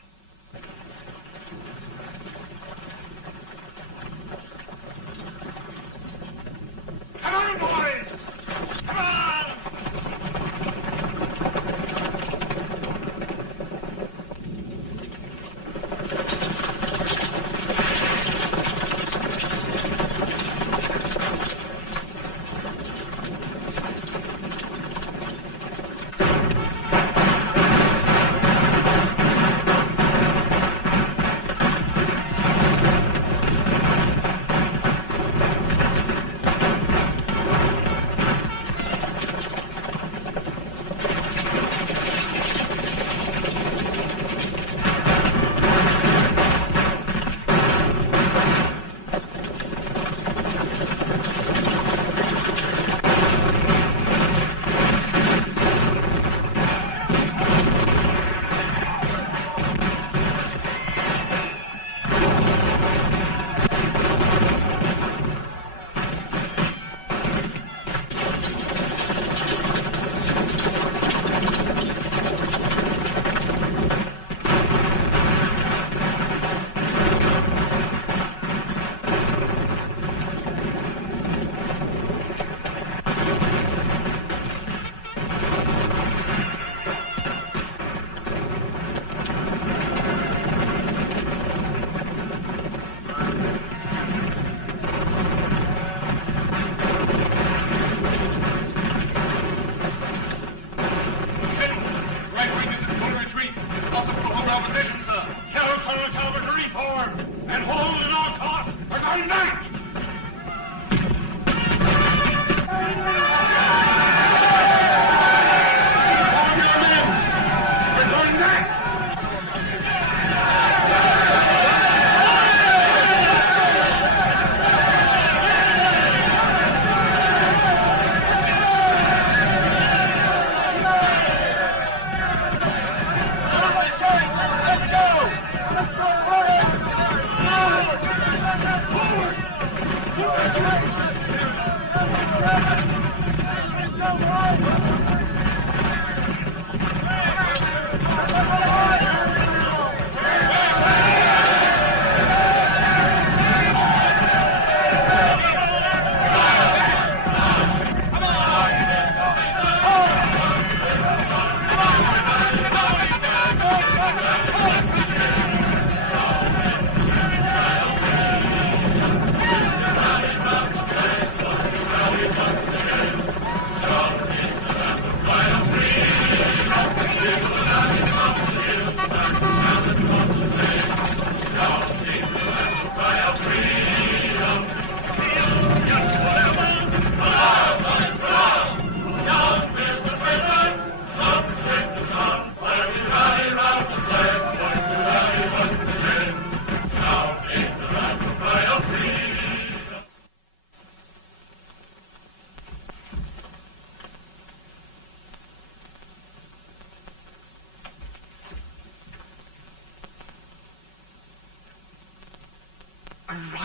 Come on, boys! Come on!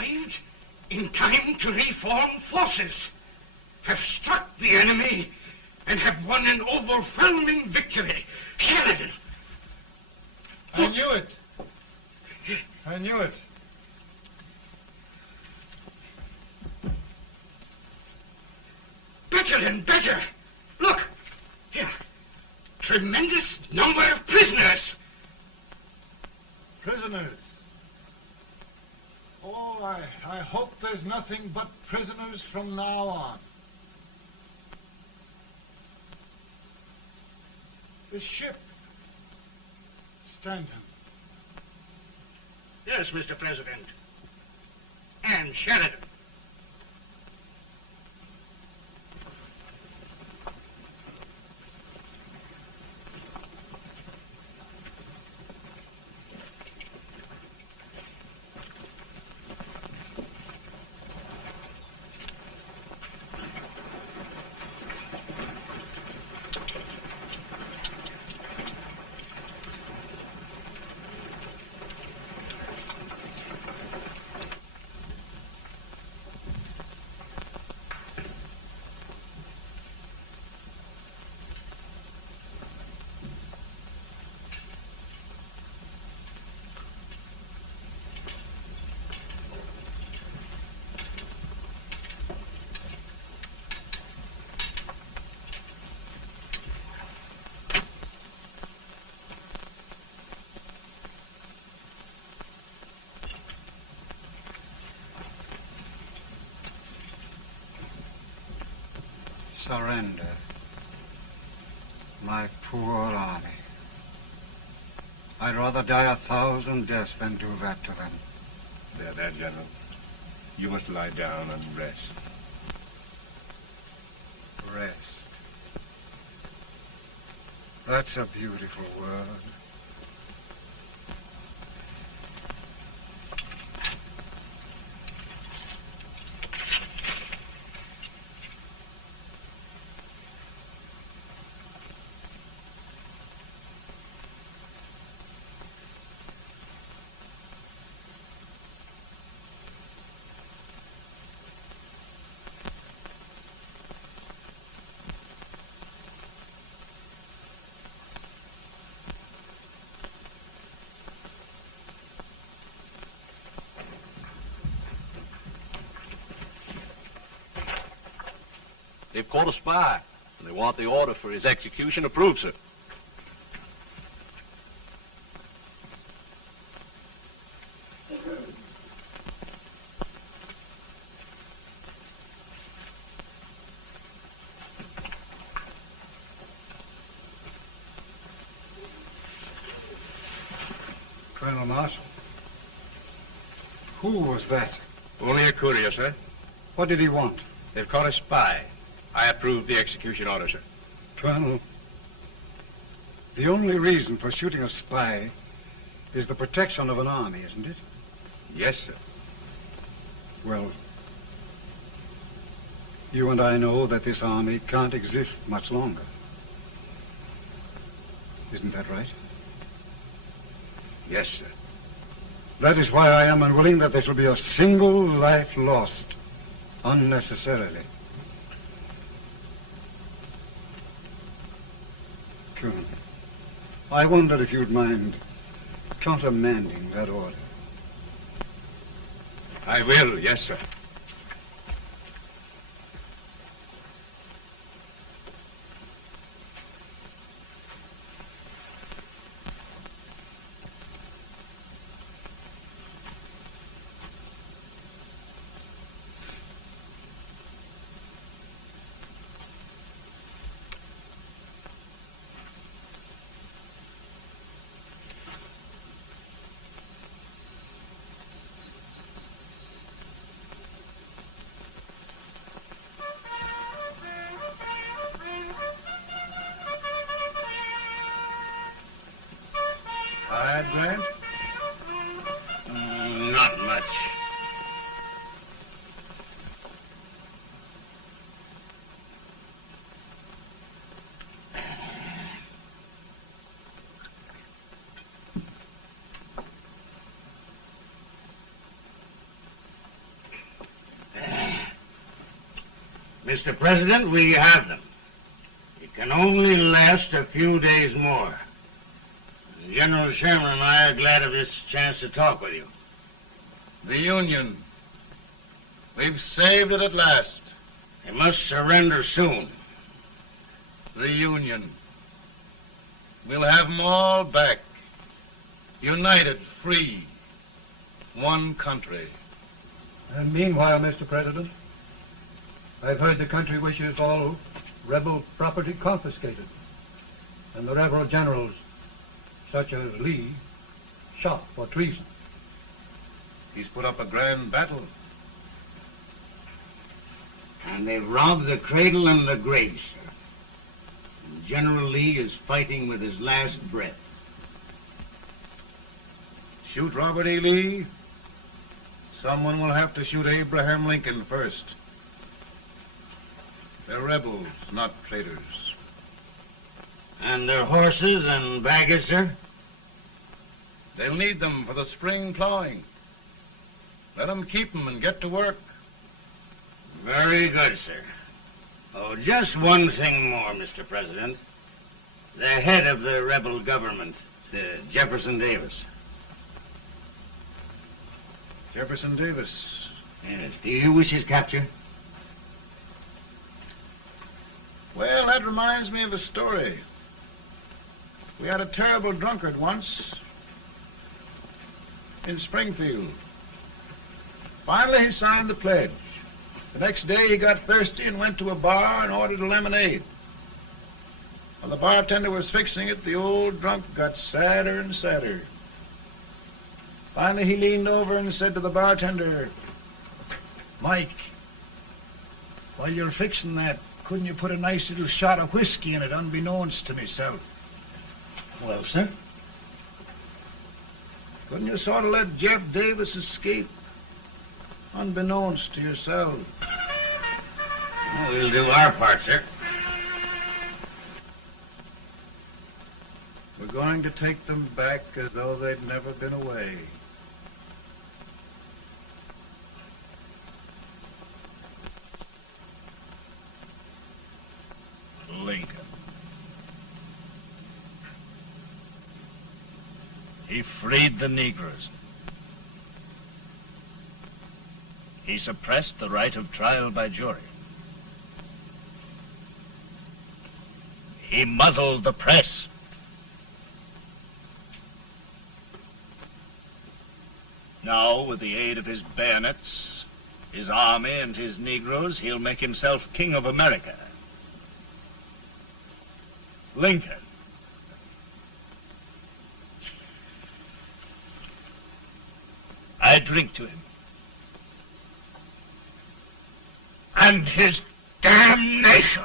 arrived in time to reform forces, have struck the enemy, and have won an overwhelming victory. Sheridan! I knew it. I knew it. Better and better. Look, here. Tremendous number of prisoners. Prisoners. Oh, I hope there's nothing but prisoners from now on. The ship. Stanton. Yes, Mr. President. And Sheridan. Surrender. My poor army. I'd rather die 1,000 deaths than do that to them. There, General. You must lie down and rest. Rest. That's a beautiful word. They've caught a spy, and they want the order for his execution approved, sir. Colonel Marshall. Who was that? Only a courier, sir. What did he want? They've caught a spy. I approve the execution order, sir. Colonel, the only reason for shooting a spy is the protection of an army, isn't it? Yes, sir. Well, you and I know that this army can't exist much longer. Isn't that right? Yes, sir. That is why I am unwilling that there shall be a single life lost unnecessarily. Colonel, I wondered if you'd mind countermanding that order. I will, yes, sir. Grant? Not much. Mr. President, we have them. It can only last a few days more. General Sherman and I are glad of this chance to talk with you. The Union. We've saved it at last. They must surrender soon. The Union. We'll have them all back. United, free. One country. And meanwhile, Mr. President, I've heard the country wishes all rebel property confiscated, and the rebel generals, such as Lee, shot for treason. He's put up a grand battle. And they've robbed the cradle and the grave, sir. And General Lee is fighting with his last breath. Shoot Robert E. Lee? Someone will have to shoot Abraham Lincoln first. They're rebels, not traitors. And their horses and baggage, sir? They'll need them for the spring plowing. Let them keep them and get to work. Very good, sir. Oh, just one thing more, Mr. President. The head of the rebel government, Jefferson Davis. Jefferson Davis? Yes. Do you wish his capture? Well, that reminds me of a story. We had a terrible drunkard once in Springfield. Finally, he signed the pledge. The next day, he got thirsty and went to a bar and ordered a lemonade. While the bartender was fixing it, the old drunk got sadder and sadder. Finally, he leaned over and said to the bartender, "Mike, while you're fixing that, couldn't you put a nice little shot of whiskey in it, unbeknownst to myself?" Well, sir? Couldn't you sort of let Jeff Davis escape, unbeknownst to yourself? Well, we'll do our part, sir. We're going to take them back as though they'd never been away. Lincoln. He freed the Negroes. He suppressed the right of trial by jury. He muzzled the press. Now, with the aid of his bayonets, his army, and his Negroes, he'll make himself king of America. Lincoln. I drink to him. And his damnation.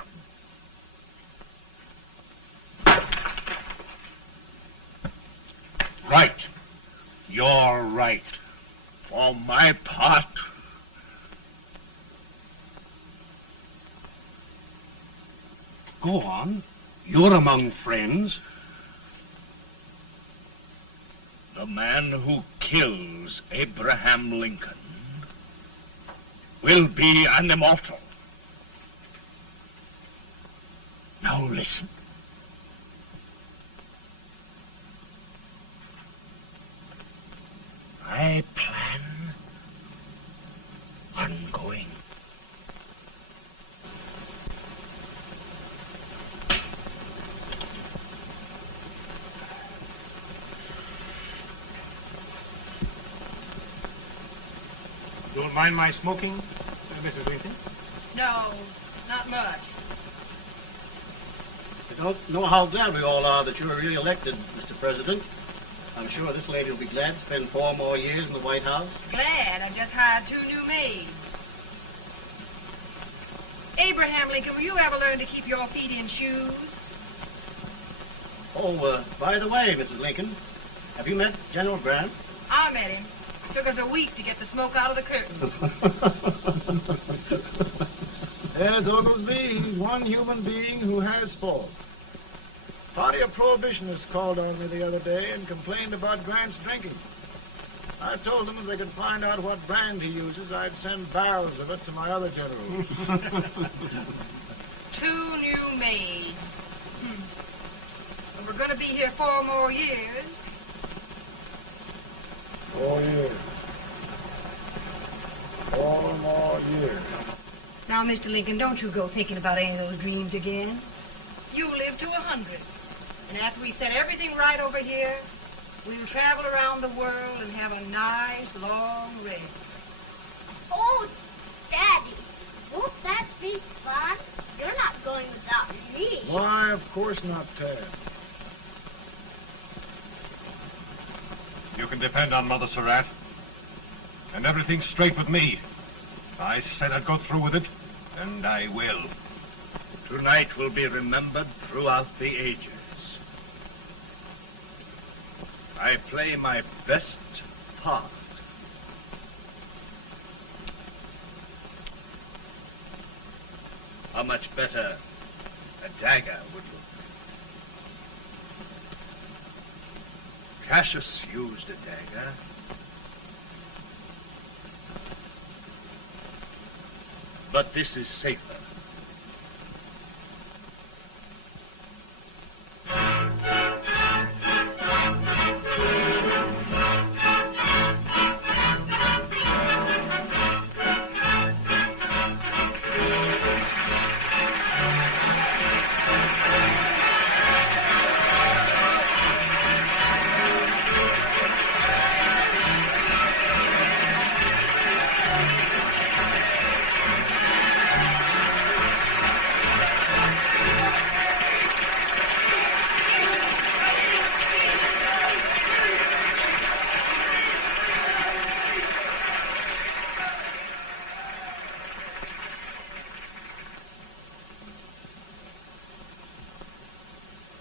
Right. You're right. For my part, Go on. You're among friends. the man who kills Abraham Lincoln will be an immortal. Now listen. I plan on going. Don't mind my smoking, Mrs. Lincoln? No, not much. I don't know how glad we all are that you're re-elected, Mr. President. I'm sure this lady will be glad to spend 4 more years in the White House. Glad. I've just hired 2 new maids. Abraham Lincoln, will you ever learn to keep your feet in shoes? Oh, by the way, Mrs. Lincoln, have you met General Grant? I met him. Took us a week to get the smoke out of the curtain. Yes, Oglesby, he's one human being who has faults. Party of Prohibitionists called on me the other day and complained about Grant's drinking. I told them if they could find out what brand he uses, I'd send barrels of it to my other generals. 2 new maids. And we're going to be here 4 more years. 4 years. 4 more years. Now, Mr. Lincoln, don't you go thinking about any of those dreams again. You live to 100. And after we set everything right over here, we'll travel around the world and have a nice, long rest. Oh, Daddy, won't that be fun? You're not going without me. Why, of course not, Tad. You can depend on Mother Surratt. And everything's straight with me. I said I'd go through with it, and I will. Tonight will be remembered throughout the ages. I play my best part. How much better a dagger would look. Cassius used a dagger. But this is safer.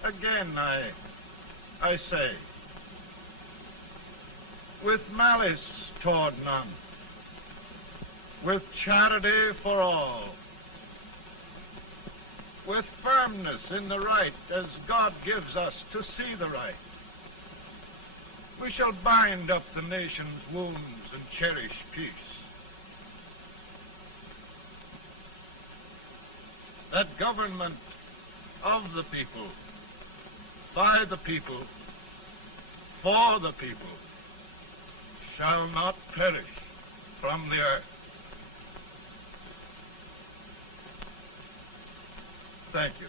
Again, I say, with malice toward none, with charity for all, with firmness in the right as God gives us to see the right, we shall bind up the nation's wounds and cherish peace. That government of the people, by the people, for the people, shall not perish from the earth. Thank you.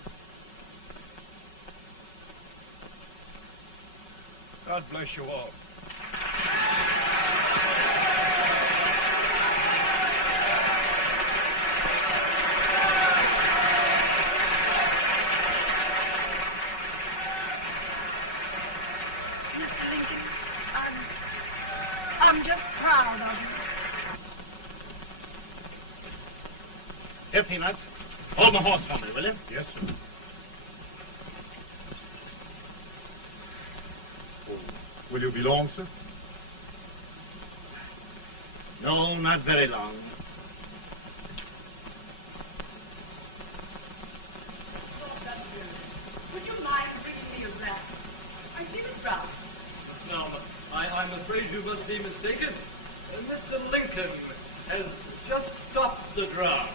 God bless you all. I'm just proud of you. Here, Peanuts. Hold my horse for me, will you? Yes, sir. Oh, will you be long, sir? No, not very long. Would you mind bringing me a wrap? I feel it brown. No, but I'm afraid you must be mistaken. Mr. Lincoln has just stopped the draft.